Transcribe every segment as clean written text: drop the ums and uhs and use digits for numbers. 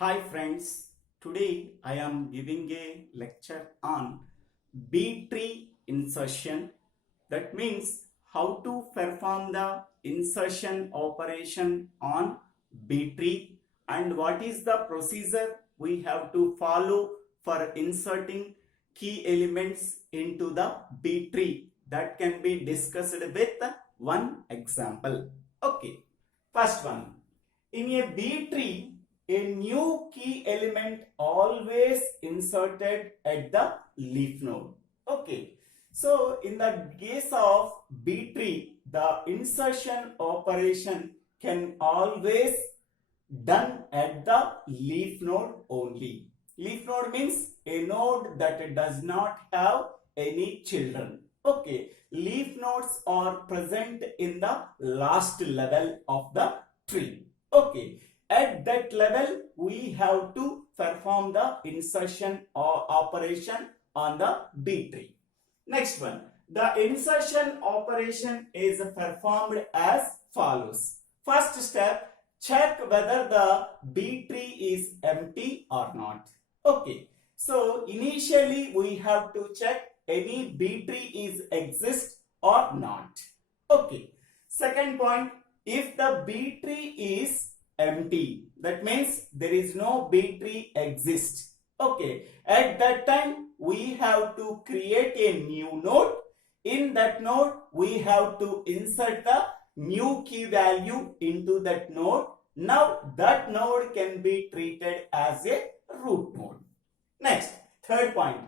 Hi friends, today I am giving a lecture on B tree insertion. That means how to perform the insertion operation on B tree and what is the procedure we have to follow for inserting key elements into the B tree. That can be discussed with one example. Okay, first one. In a B tree, a new key element always inserted at the leaf node. Okay. So in the case of B tree, the insertion operation can always done at the leaf node only. Leaf node means a node that does not have any children. Okay. Leaf nodes are present in the last level of the tree. Okay, at that level we have to perform the insertion or operation on the B tree. Next one, the insertion operation is performed as follows. First step, check whether the B tree is empty or not. Okay, so initially we have to check any B tree is exist or not. Okay, second point, if the B tree is empty, that means there is no B tree exists. Okay, at that time we have to create a new node. In that node we have to insert the new key value into that node. Now that node can be treated as a root node. Next, third point,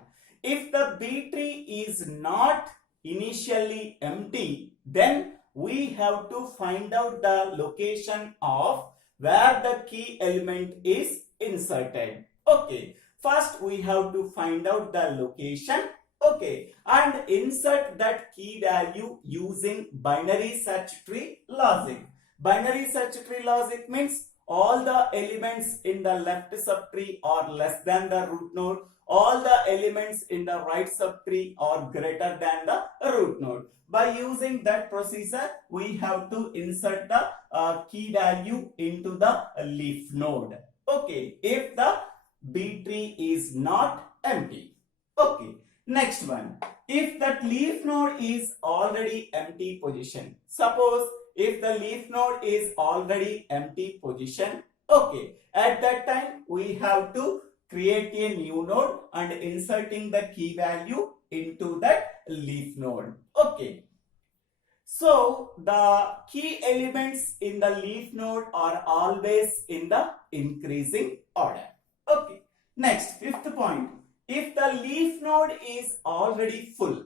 if the B tree is not initially empty, then we have to find out the location of where the key element is inserted. Okay, first we have to find out the location. Okay, and insert that key value using binary search tree logic. Binary search tree logic means all the elements in the left subtree are less than the root node. All the elements in the right subtree are greater than the root node. By using that procedure, we have to insert the key value into the leaf node. Okay, if the B tree is not empty. Okay, next one. If that leaf node is already empty position. Suppose if the leaf node is already empty position. Okay, at that time we have to create a new node and inserting the key value into that leaf node. Okay. So the key elements in the leaf node are always in the increasing order. Okay. Next, fifth point. If the leaf node is already full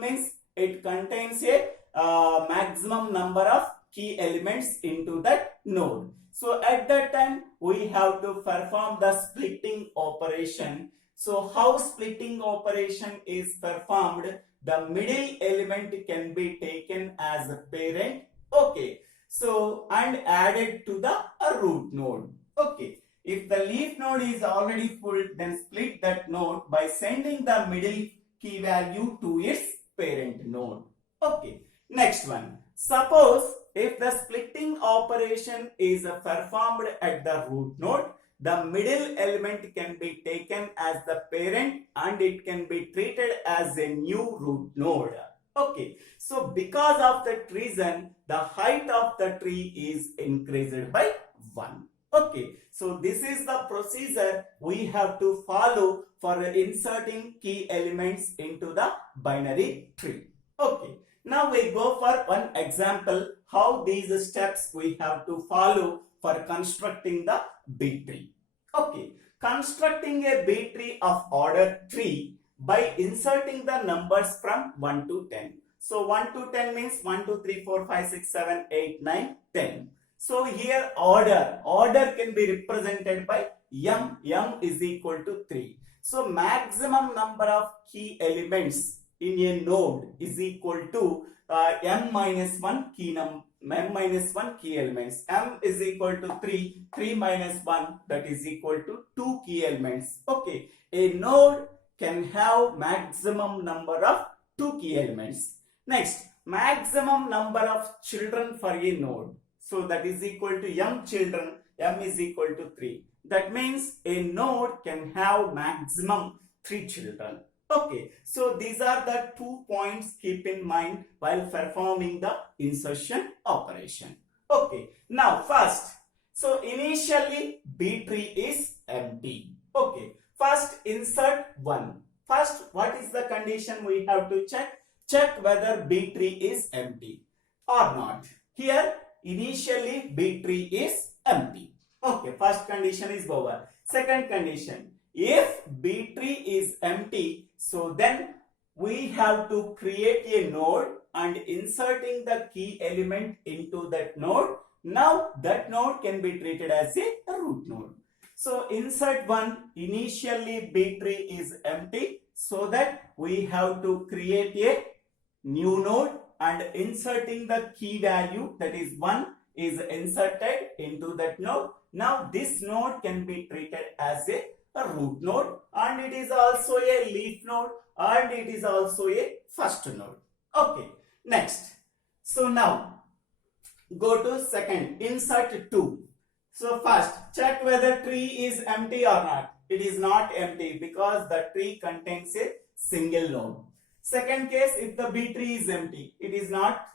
means it contains a maximum number of key elements into that node. So at that time we have to perform the splitting operation. So how splitting operation is performed? The middle element can be taken as a parent. Okay. So and added to the root node. Okay. If the leaf node is already full, then split that node by sending the middle key value to its parent node. Okay. Next one. Suppose if the splitting operation is performed at the root node, the middle element can be taken as the parent and it can be treated as a new root node. Okay. So because of that reason, the height of the tree is increased by 1. Okay. So this is the procedure we have to follow for inserting key elements into the binary tree. Okay. Now we go for one example how these steps we have to follow for constructing the B tree. Okay, constructing a B tree of order 3 by inserting the numbers from 1 to 10. So 1 to 10 means 1, 2, 3, 4, 5, 6, 7, 8, 9, 10. So here order can be represented by m is equal to 3. So maximum number of key elements in a node is equal to m minus 1 key elements. M is equal to 3 minus 1, that is equal to 2 key elements. Okay, a node can have maximum number of 2 key elements. Next, maximum number of children for a node. So that is equal to m children m is equal to 3. That means a node can have maximum 3 children. Okay, so these are the 2 points keep in mind while performing the insertion operation. Okay, now first, so initially B tree is empty. Okay, first insert 1. First, what is the condition we have to check? Check whether B tree is empty or not. Here, initially B tree is empty. Okay, first condition is over. Second condition, if B tree is empty, so then we have to create a node and inserting the key element into that node. Now that node can be treated as a root node. So insert 1, initially B tree is empty, so that we have to create a new node and inserting the key value, that is 1, is inserted into that node. Now this node can be treated as a root node, and it is also a leaf node, and it is also a first node. Okay, next. So now go to second, insert 2. So first, check whether tree is empty or not. It is not empty because the tree contains a single node. Second case, if the B tree is empty, it is not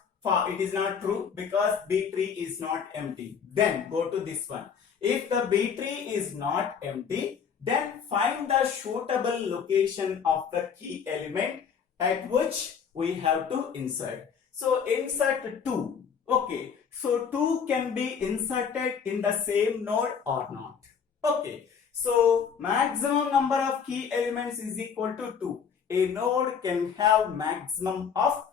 true because B tree is not empty. Then go to this one. If the B tree is not empty, then find the suitable location of the key element at which we have to insert. So insert 2. Okay, so 2 can be inserted in the same node or not. Okay, so maximum number of key elements is equal to 2. A node can have maximum of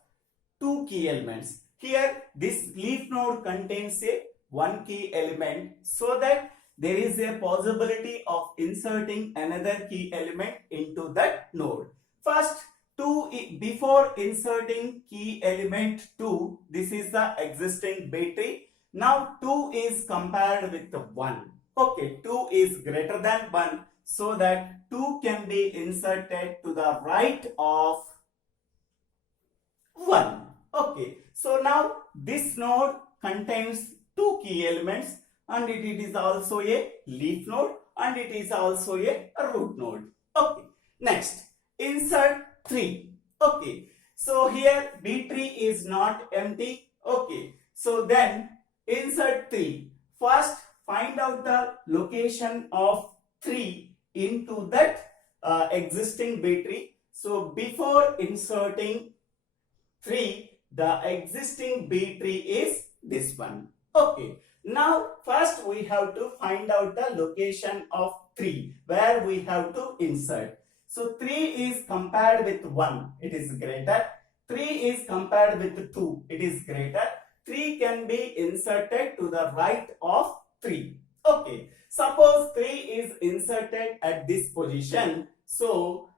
2 key elements. Here this leaf node contains a 1 key element, so that there is a possibility of inserting another key element into that node. First, 2, before inserting key element 2, this is the existing B tree. Now 2 is compared with 1. Okay, 2 is greater than 1, so that 2 can be inserted to the right of 1. Okay, so now this node contains 2 key elements, and it is also a leaf node, and it is also a root node. Okay, next, insert 3. Okay, so here B tree is not empty. Okay, so then insert 3. First, find out the location of 3 into that existing B tree. So before inserting 3, the existing B tree is this one. Okay, now first we have to find out the location of 3 where we have to insert. So 3 is compared with 1, it is greater. 3 is compared with 2, it is greater. 3 can be inserted to the right of 3. Okay, suppose 3 is inserted at this position. So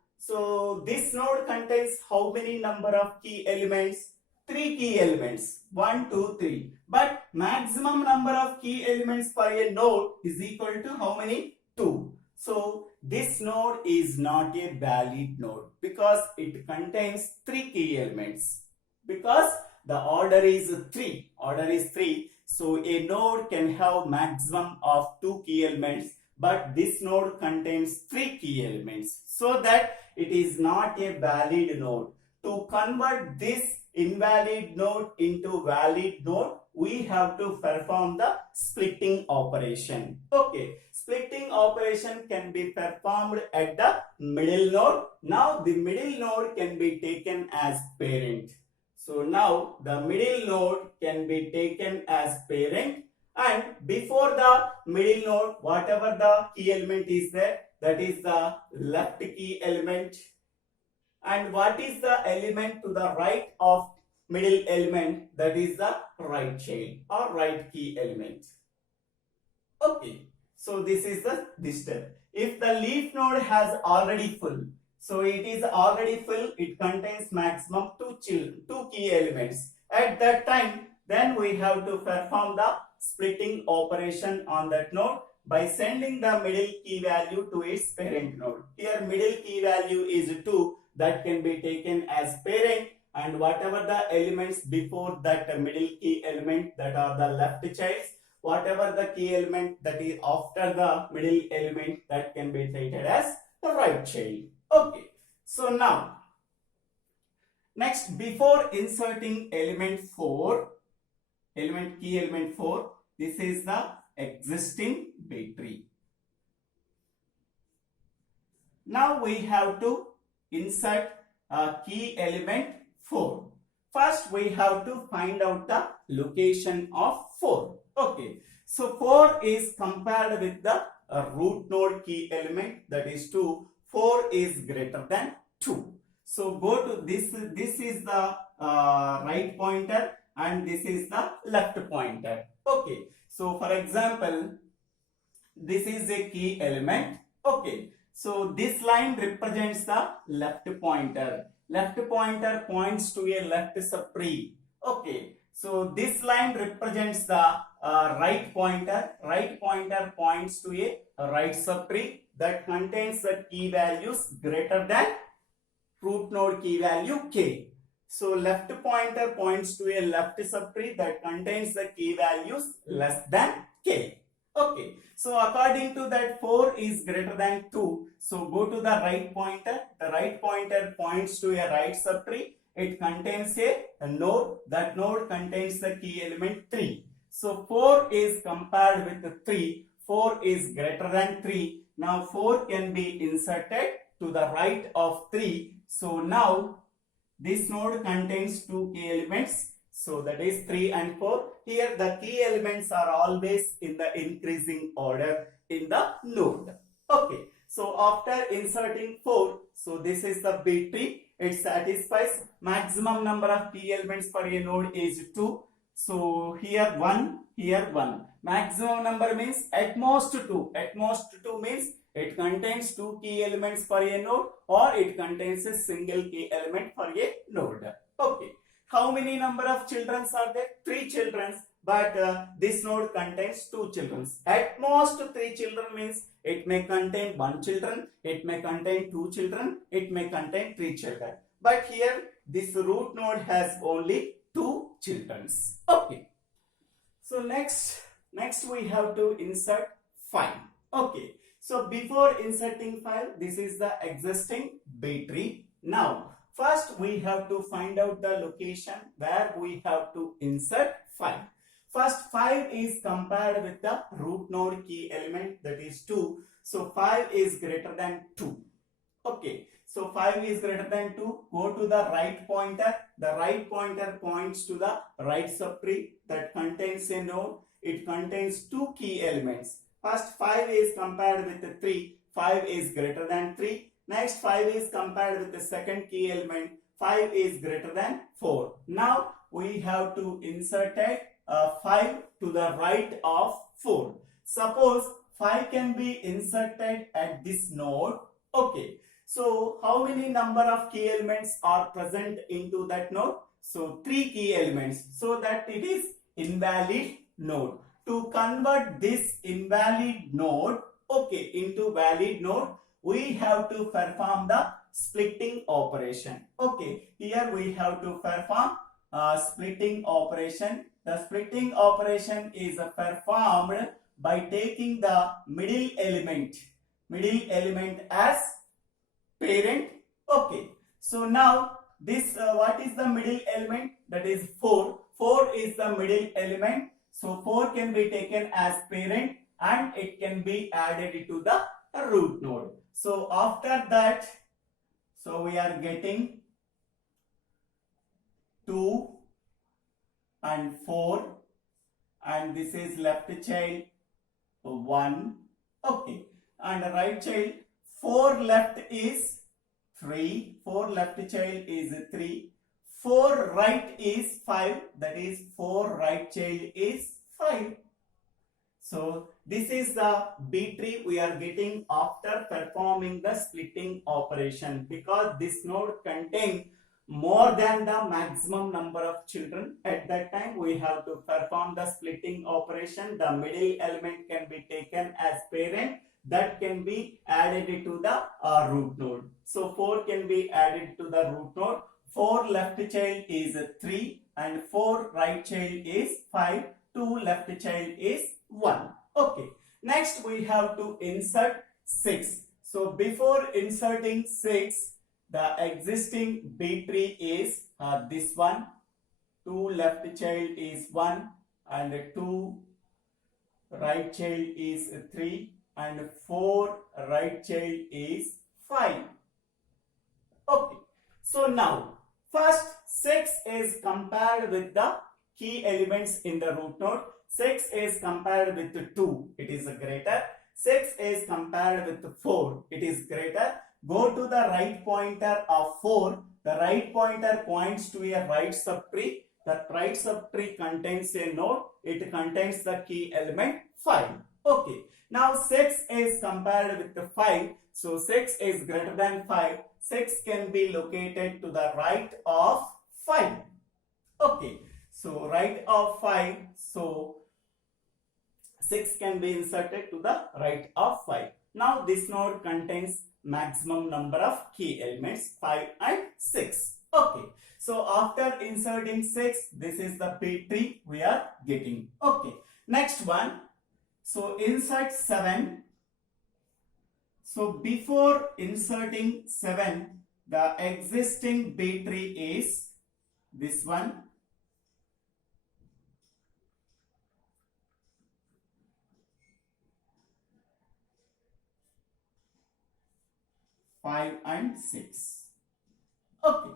this node contains how many number of key elements? 3 key elements. 1, 2, 3. But maximum number of key elements for a node is equal to how many? 2. So this node is not a valid node because it contains 3 key elements. Because the order is 3. Order is 3. So a node can have maximum of 2 key elements, but this node contains 3 key elements. So that it is not a valid node. To convert this invalid node into valid node, we have to perform the splitting operation. Okay, splitting operation can be performed at the middle node. Now the middle node can be taken as parent. So now the middle node can be taken as parent, and before the middle node, whatever the key element is there, that is the left key element. And what is the element to the right of middle element? That is the right child or right key element. Okay, so this is this step. If the leaf node has already full, so it is already full, it contains maximum 2 key elements. At that time, then we have to perform the splitting operation on that node by sending the middle key value to its parent node. Here middle key value is 2, that can be taken as parent, and whatever the elements before that middle key element, that are the left childs, whatever the key element that is after the middle element, that can be treated as the right child. Okay, so now next, before inserting element 4, key element 4, this is the existing B tree. Now we have to insert key element 4. First we have to find out the location of 4. Okay, so 4 is compared with the root node key element, that is 2. 4 is greater than 2. So go to this is the right pointer and this is the left pointer. Okay, so for example, this is a key element. Okay, so this line represents the left pointer. Left pointer points to a left subtree. Okay, so this line represents the right pointer. Right pointer points to a right subtree that contains the key values greater than root node key value k. So left pointer points to a left subtree that contains the key values less than k. Okay, so according to that 4 is greater than 2. So go to the right pointer. The right pointer points to a right subtree. It contains a node. That node contains the key element 3. So 4 is compared with 3. 4 is greater than 3. Now 4 can be inserted to the right of 3. So now this node contains 2 key elements. So that is 3 and 4. Here the key elements are always in the increasing order in the node. Okay. So after inserting 4, so this is the B tree. It satisfies maximum number of key elements for a node is 2. So here 1, here 1. Maximum number means at most 2. At most 2 means it contains 2 key elements for a node or it contains a single key element for a node. Okay. How many number of children are there? 3 children. But this node contains 2 children. At most 3 children means it may contain 1 children, it may contain 2 children, it may contain 3 children. But here this root node has only 2 children. Okay. So next we have to insert 5. Okay. So before inserting 5, this is the existing B tree. Now first we have to find out the location where we have to insert 5. First 5 is compared with the root node key element, that is 2. So 5 is greater than 2. Okay. So 5 is greater than 2. Go to the right pointer. The right pointer points to the right subtree that contains a node. It contains 2 key elements. First 5 is compared with the 3. 5 is greater than 3. Next 5 is compared with the second key element. 5 is greater than 4. Now we have to insert 5 to the right of 4. Suppose 5 can be inserted at this node. Okay. So how many number of key elements are present into that node? So 3 key elements. So that it is invalid node. To convert this invalid node, okay, into valid node, we have to perform the splitting operation. Okay, here we have to perform splitting operation. The splitting operation is performed by taking the middle element as parent. Okay, so now this what is the middle element? That is 4. 4 is the middle element. So 4 can be taken as parent and it can be added to the root node. So after that, so we are getting 2 and 4 and this is left child 1. Okay, and right child 4 left is 3. 4 left child is 3. 4 right is 5. That is 4 right child is 5. So this is the B tree we are getting after performing the splitting operation, because this node contains more than the maximum number of children. At that time we have to perform the splitting operation. The middle element can be taken as parent, that can be added to the root node. So 4 can be added to the root node. 4 left child is 3 and 4 right child is 5. 2 left child is 1. Okay. Next we have to insert 6. So before inserting 6, the existing B tree is this one. 2 left child is 1 and 2 right child is 3 and 4 right child is 5. Okay. So now first 6 is compared with the key elements in the root node. 6 is compared with 2, it is greater. 6 is compared with 4, it is greater. Go to the right pointer of 4. The right pointer points to a right subtree. The right subtree contains a node. It contains the key element 5. Okay. Now 6 is compared with the 5. So 6 is greater than 5. 6 can be located to the right of 5. Okay. So right of 5. So 6 can be inserted to the right of 5. Now this node contains maximum number of key elements 5 and 6. Okay. So after inserting 6, this is the P tree we are getting. Okay. Next one. So insert 7. So before inserting 7, the existing B tree is this one. 5 and 6. Okay.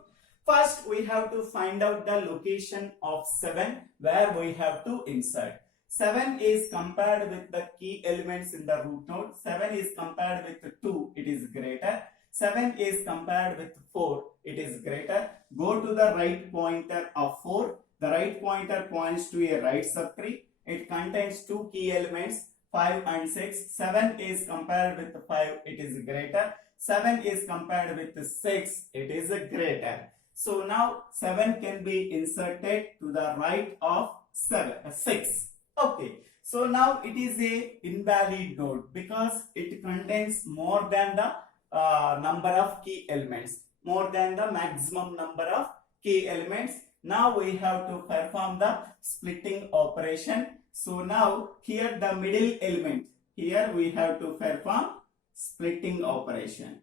First we have to find out the location of 7 where we have to insert. 7 is compared with the key elements in the root node. 7 is compared with 2, it is greater. 7 is compared with 4, it is greater. Go to the right pointer of 4. The right pointer points to a right subtree. It contains two key elements 5 and 6. 7 is compared with 5, it is greater. 7 is compared with 6, it is greater. So now 7 can be inserted to the right of 6. Okay. So now it is a invalid node because it contains more than the number of key elements, more than the maximum number of key elements. Now we have to perform the splitting operation. So now here the middle element, here we have to perform splitting operation.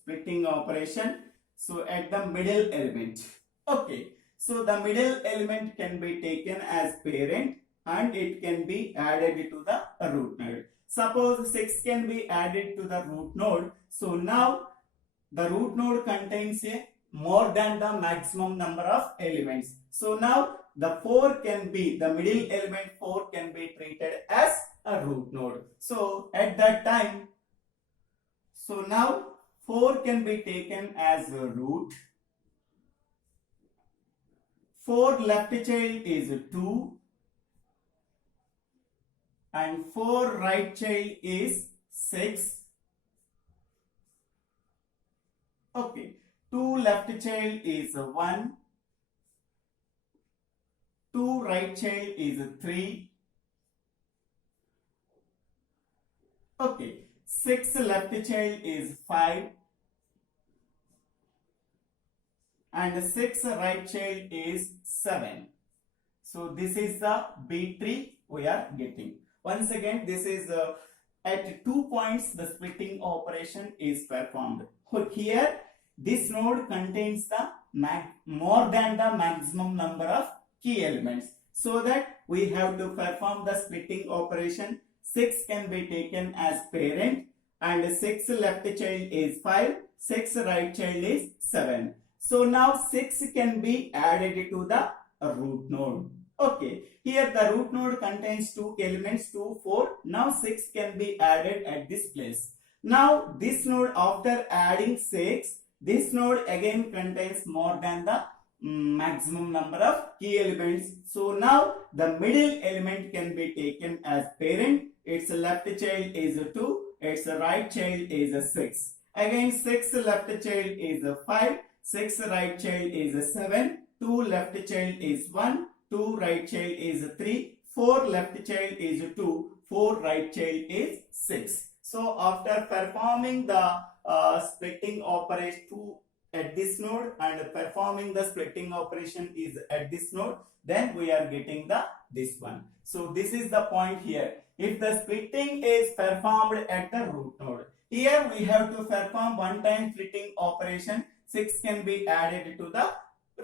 Splitting operation. So at the middle element. Okay. So the middle element can be taken as parent and it can be added to the root node. Suppose 6 can be added to the root node. So now the root node contains a more than the maximum number of elements. So now the 4 can be, the middle element 4 can be treated as a root node. So at that time, so now 4 can be taken as a root. 4 left child is 2 and 4 right child is 6. Okay. 2 left child is 1. 2 right child is 3. Okay. 6 left child is 5. And 6 right child is 7. So this is the B tree we are getting. Once again, this is at 2 points the splitting operation is performed. Here this node contains the more than the maximum number of key elements. So that we have to perform the splitting operation. 6 can be taken as parent and 6 left child is 5, 6 right child is 7. So now 6 can be added to the root node. Okay, here the root node contains two elements 2, 4. Now 6 can be added at this place. Now this node, after adding 6, this node again contains more than the maximum number of key elements. So now the middle element can be taken as parent. Its left child is 2, its right child is 6. Again 6 left child is 5. 6 right child is 7, 2 left child is 1, 2 right child is 3, 4 left child is 2, 4 right child is 6. So after performing the splitting operation, at this node and performing the splitting operation is at this node, then we are getting the this one. So this is the point here. If the splitting is performed at the root node, here we have to perform one time splitting operation. 6 can be added to the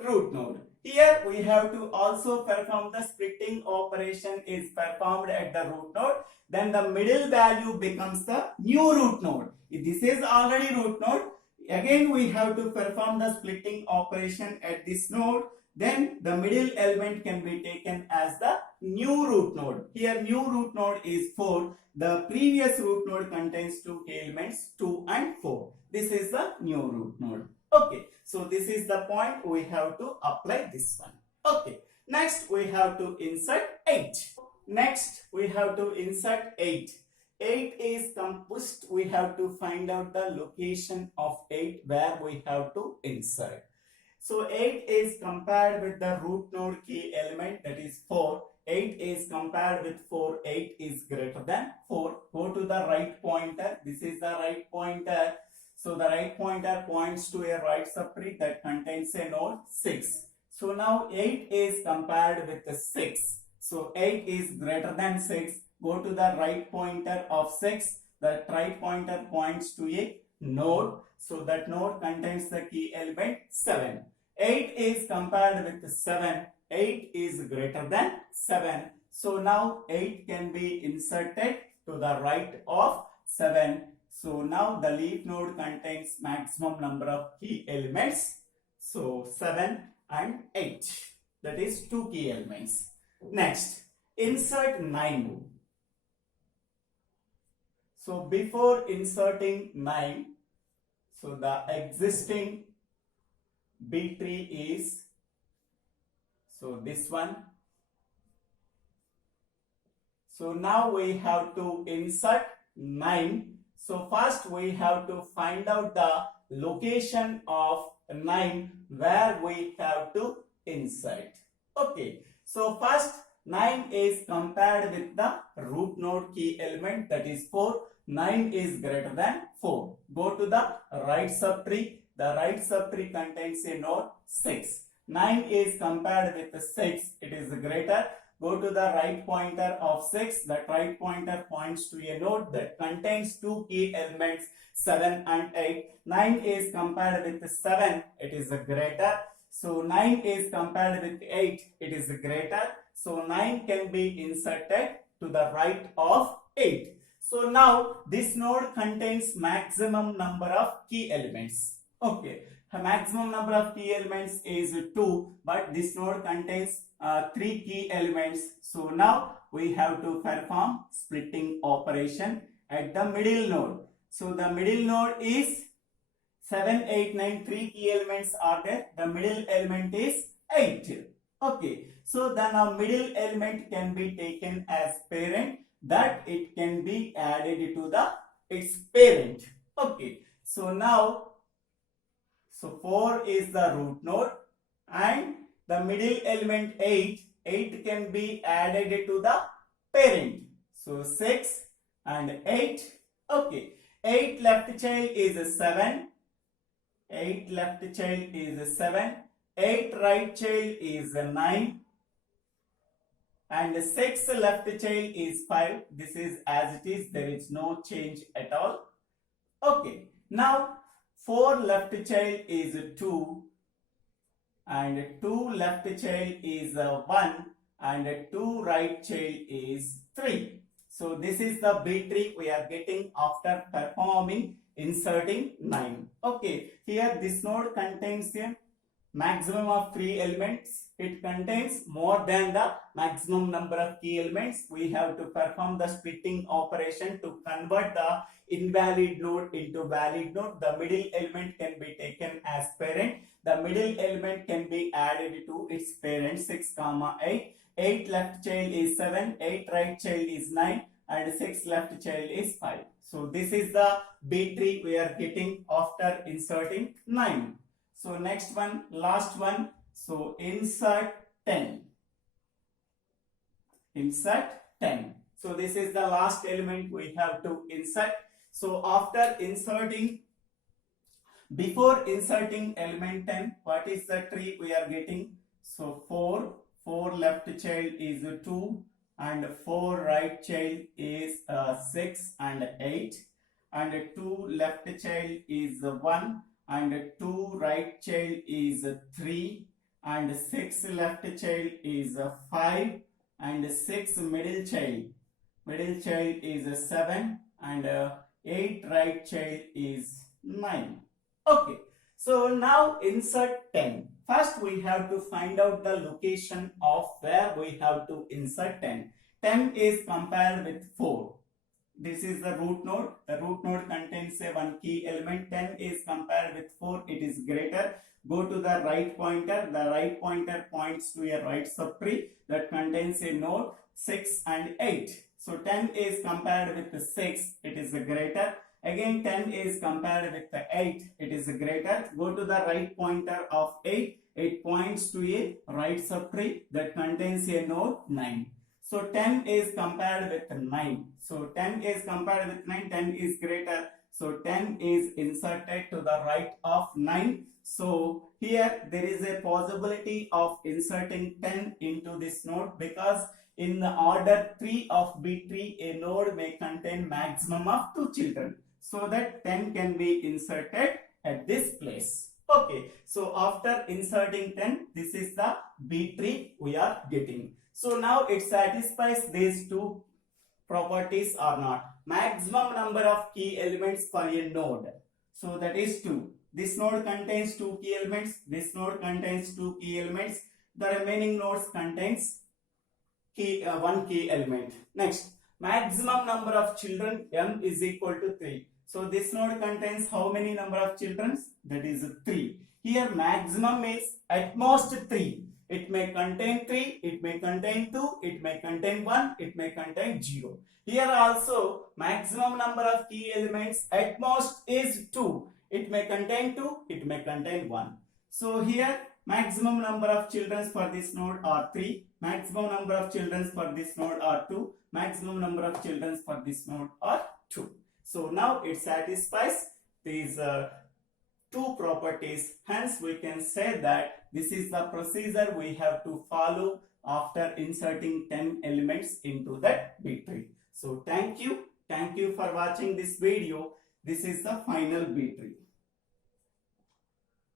root node. Here we have to also perform the splitting operation is performed at the root node. Then the middle value becomes the new root node. If this is already root node, again we have to perform the splitting operation at this node. Then the middle element can be taken as the new root node. Here new root node is 4. The previous root node contains two elements 2 and 4. This is the new root node. Okay, so this is the point we have to apply this one. Okay, next we have to insert 8. Next we have to insert 8. 8 is composed. We have to find out the location of 8 where we have to insert. So 8 is compared with the root node key element, that is 4. 8 is compared with 4. 8 is greater than 4. Go to the right pointer. This is the right pointer. So the right pointer points to a right subtree that contains a node 6. So now 8 is compared with the 6. So 8 is greater than 6. Go to the right pointer of 6. The right pointer points to a node. So that node contains the key element 7. 8 is compared with 7. 8 is greater than 7. So now 8 can be inserted to the right of 7. So now the leaf node contains maximum number of key elements. So 7 and 8. That is 2 key elements. Next, insert 9. So before inserting 9, so the existing B tree is, so this one. So now we have to insert 9. So first we have to find out the location of 9 where we have to insert. Okay, so first 9 is compared with the root node key element, that is 4. 9 is greater than 4. Go to the right subtree. The right subtree contains a node 6. 9 is compared with 6. It is greater. Go to the right pointer of 6. That right pointer points to a node that contains two key elements 7 and 8. 9 is compared with 7. It is greater. So 9 is compared with 8. It is greater. So 9 can be inserted to the right of 8. So now this node contains maximum number of key elements. Okay, the maximum number of key elements is 2, but this node contains 3 key elements. So now we have to perform splitting operation at the middle node. So the middle node is 7, 8, 9, 3 key elements are there. The middle element is 8. Okay, so then a middle element can be taken as parent, that it can be added to the its parent. Okay, so now, so 4 is the root node and the middle element 8. 8 can be added to the parent. So 6 and 8. Okay, 8 left child is 7. 8 left child is 7. 8 right child is 9. And 6 left child is 5. This is as it is. There is no change at all. Okay. Now 4 left child is 2. And 2 left child is 1. And 2 right child is 3. So this is the B tree we are getting after performing inserting 9. Okay. Here this node contains a maximum of 3 elements. It contains more than the maximum number of key elements. We have to perform the splitting operation to convert the invalid node into valid node. The middle element can be taken as parent. The middle element can be added to its parent 6, 8. 8 left child is 7. 8 right child is 9. And 6 left child is 5. So this is the B tree we are getting after inserting 9. So next one, last one. So insert 10. Insert 10. So this is the last element we have to insert. So after inserting Before inserting element 10, what is the tree we are getting? So 4 left child is 2 and 4 right child is 6 and 8 and 2 left child is 1 and 2 right child is 3 and 6 left child is 5 and 6 middle child is 7 and 8 right child is 9. Okay, so now insert 10. First we have to find out the location of where we have to insert 10. 10 is compared with 4. This is the root node. The root node contains a one key element. 10 is compared with 4. It is greater. Go to the right pointer. The right pointer points to a right subtree that contains a node 6 and 8. So 10 is compared with 6. It is greater. Again 10 is compared with 8. It is greater. Go to the right pointer of 8. It points to a right subtree that contains a node 9. So 10 is compared with 9. So 10 is compared with 9. 10 is greater. So 10 is inserted to the right of 9. So here there is a possibility of inserting 10 into this node, because in the order 3 of B tree, a node may contain maximum of 2 children. So that 10 can be inserted at this place. Okay, so after inserting 10, this is the B tree we are getting. So now it satisfies these two properties or not. Maximum number of key elements for a node. So that is 2. This node contains 2 key elements. This node contains 2 key elements. The remaining nodes contains one key element. Next, maximum number of children m is equal to 3. So this node contains how many number of children? That is 3. Here maximum is at most 3. It may contain 3, it may contain 2, it may contain 1, it may contain 0. Here also maximum number of key elements at most is 2. It may contain 2, it may contain 1. So here maximum number of children for this node are 3. Maximum number of children for this node are 2. Maximum number of children for this node are 2. So now it satisfies these two properties. Hence we can say that this is the procedure we have to follow after inserting 10 elements into that B tree. So thank you for watching this video. This is the final B tree.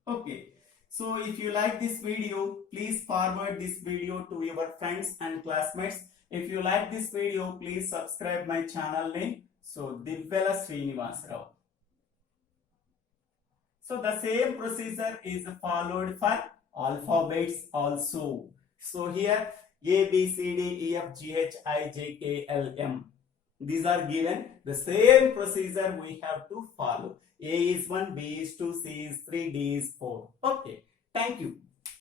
Okay, so if you like this video, please forward this video to your friends and classmates. If you like this video, please subscribe my channel name. So Divvela Srinivasa. So the same procedure is followed for alphabets also. So here A, B, C, D, E, F, G, H, I, J, K, L, M. These are given. The same procedure we have to follow. A is 1, B is 2, C is 3, D is 4. Okay. Thank you.